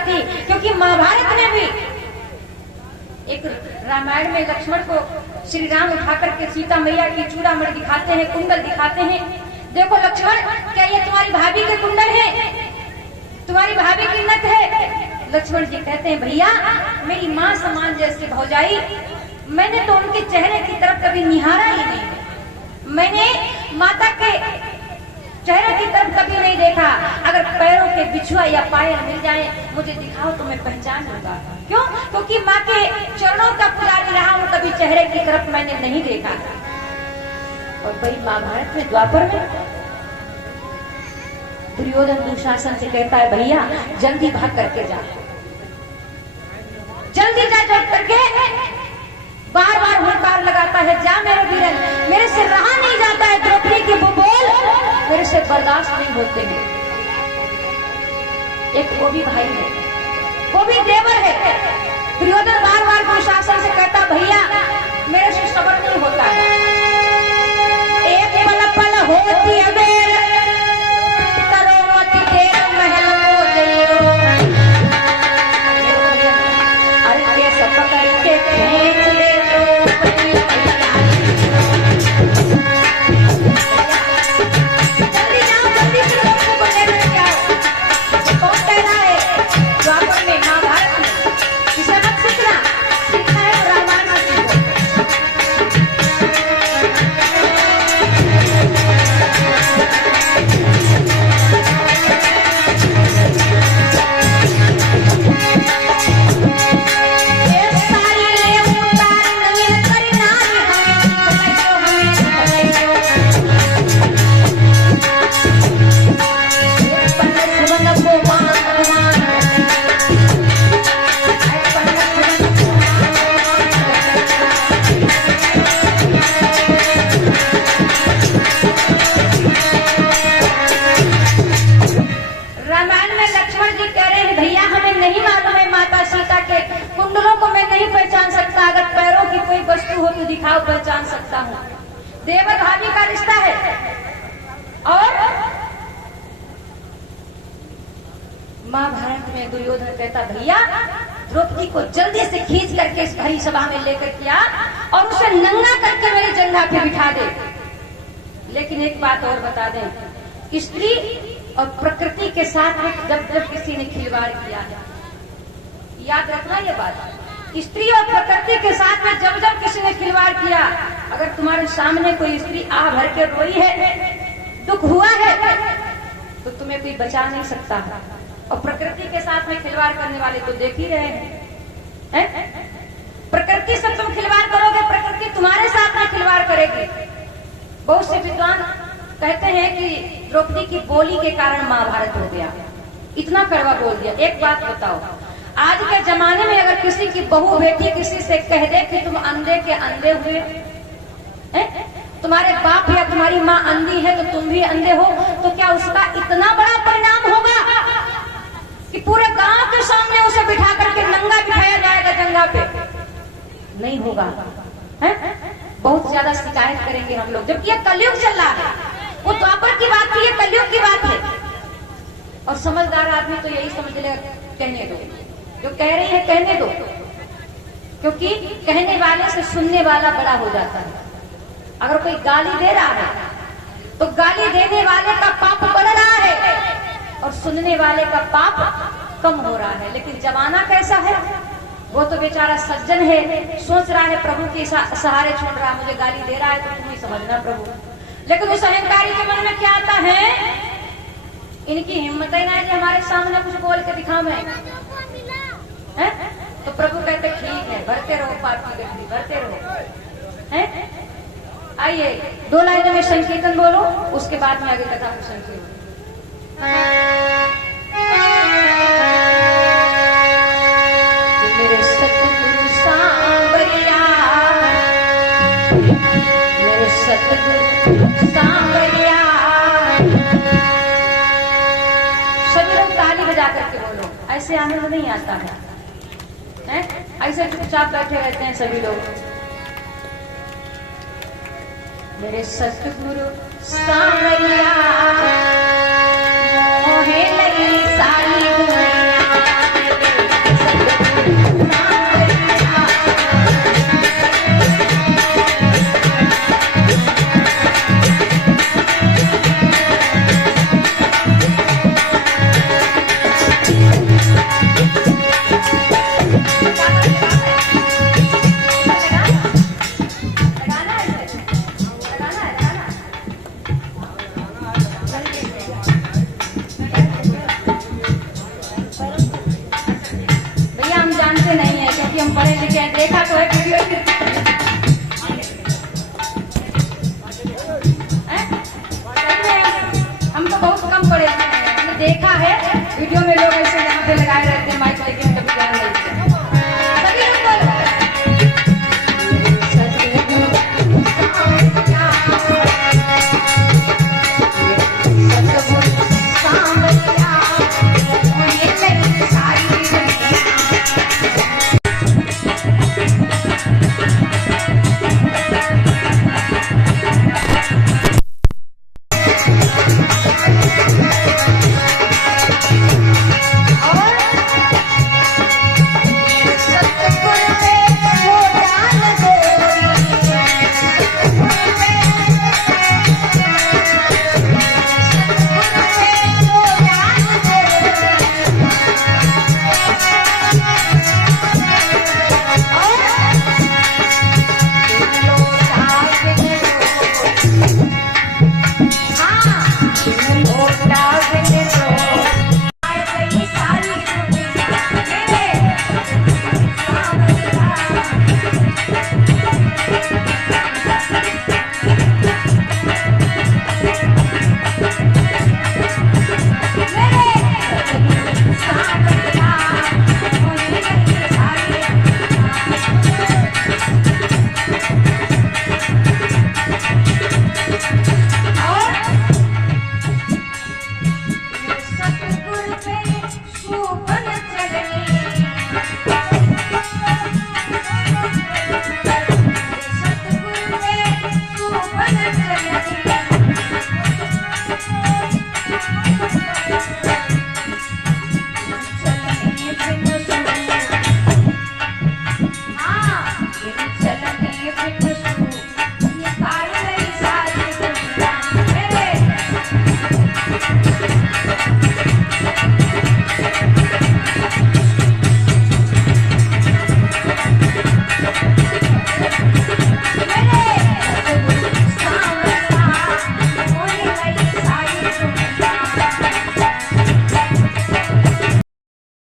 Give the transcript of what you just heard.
दिखाती, क्योंकि महाभारत में भी एक रामायण में लक्ष्मण को श्री राम उठा करके सीता मैया की चूड़ामणि दिखाते हैं, कुंडल दिखाते हैं। देखो लक्ष्मण, क्या ये तुम्हारी भाभी के कुंडल है? तुम्हारी भाभी की नथ है? लक्ष्मण जी कहते हैं भैया, मेरी माँ समान जैसी भौजाई, मैंने तो उनके चेहरे की तरफ कभी निहारा ही नहीं। मैंने माता के चेहरे की तरफ कभी नहीं देखा। अगर पैरों के बिछुआ या पायल मिल जाए, मुझे दिखाओ तो मैं पहचान लूंगा। क्यों? क्योंकि माँ के चरणों का पुजारी रहा हूँ, कभी चेहरे की तरफ मैंने नहीं देखा। और बड़ी महाभारत में द्वापर में दुर्योधन दुशासन से कहता है भैया जल्दी भाग करके जा, जल्दी जा, चल करके बार बार हुंकार लगाता है, जा मेरे वीरन, मेरे से रहा नहीं जाता है, द्रौपदी के वो बोल मेरे से बर्दाश्त नहीं होते हैं। एक वो भी भाई है, वो भी देवर है। दुर्योधन बार बार दुशासन से कहता भैया मेरे से सब्र नहीं होता है। एक पल पल होती है बेर, करो मत देर महल को जइयो, अरे कैसे पकड़ के खींच ले तो जल्दी जाओ, जल्दी से लोगों को लेने जाओ। कौन कह रहा है? द्वापर में, महाभारत में। किसे मत सीखना, सीखना है तो रामायण से सीखो। दिखाओ, पहचान सकता हूँ। देवर भाभी का रिश्ता है। और महाभारत में दुर्योधन कहता भैया द्रौपदी को जल्दी से खींच करके इस भरी सभा में लेकर किया और उसे नंगा करके मेरी जंघा पे बिठा दे। लेकिन एक बात और बता दें, स्त्री और प्रकृति के साथ में जब जब किसी ने खिलवाड़ किया है, याद रखना ये बात, स्त्री और प्रकृति के साथ में जब जब किसी ने खिलवाड़ किया, अगर तुम्हारे सामने कोई स्त्री आह भर के रोई है, दुख हुआ है, तो तुम्हें कोई बचा नहीं सकता। और प्रकृति के साथ में खिलवाड़ करने वाले तो देख ही रहे हैं। प्रकृति से तुम खिलवाड़ करोगे, प्रकृति तुम्हारे साथ में खिलवाड़ करेगी। बहुत से विद्वान कहते हैं कि द्रौपदी की बोली के कारण महाभारत हो गया, इतना कड़वा बोल दिया। एक बात बताओ, आज के जमाने में अगर किसी की बहू बेटी किसी से कह दे कि तुम अंधे के अंधे हुए, तुम्हारे बाप या तुम्हारी माँ अंधी है तो तुम भी अंधे हो, तो क्या उसका इतना बड़ा परिणाम होगा कि पूरे गांव के सामने उसे बिठा करके नंगा बिठाया जाएगा जंगा पे? नहीं होगा। बहुत ज्यादा शिकायत करेंगे हम लोग, जबकि ये कलयुग चल रहा है। वो द्वापर की बात थी, ये कलयुग की बात है। और समझदार आदमी तो यही समझ लेगा, कहने दो, जो कह रही है कहने दो, क्योंकि कहने वाले से सुनने वाला बड़ा हो जाता है। अगर कोई गाली दे रहा है तो गाली देने वाले का पाप बढ़ रहा है और सुनने वाले का पाप कम हो रहा है। लेकिन जमाना कैसा है, वो तो बेचारा सज्जन है, सोच रहा है प्रभु के सहारे छोड़ रहा, मुझे गाली दे रहा है तो तुम ही समझना प्रभु। लेकिन उस अहंकारी के मन में क्या आता है, इनकी हिम्मत ही ना है कि हमारे सामने कुछ बोल के दिखा मैं। तो प्रभु कहते ठीक है, भरते रहो पाप की गठरी, भरते रहो। आइए 2 लाइनों में संकीर्तन बोलो, उसके बाद में आगे कथा को संकीर्तन। मेरे सतगुरु सांवरिया, मेरे सतगुरु सांवरिया। सभी लोग ताली बजा करके बोलो, ऐसे आनंद नहीं आता है, ऐसे चुपचाप बैठे रहते हैं सभी लोग। मेरे सतगुरु सांवरिया, मोहे लगी सारी दुनिया, हम पढ़े लिखे हैं, देखा तो है वीडियो हम तो बहुत कम पढ़े हैं, हमने देखा है वीडियो में लोग ऐसे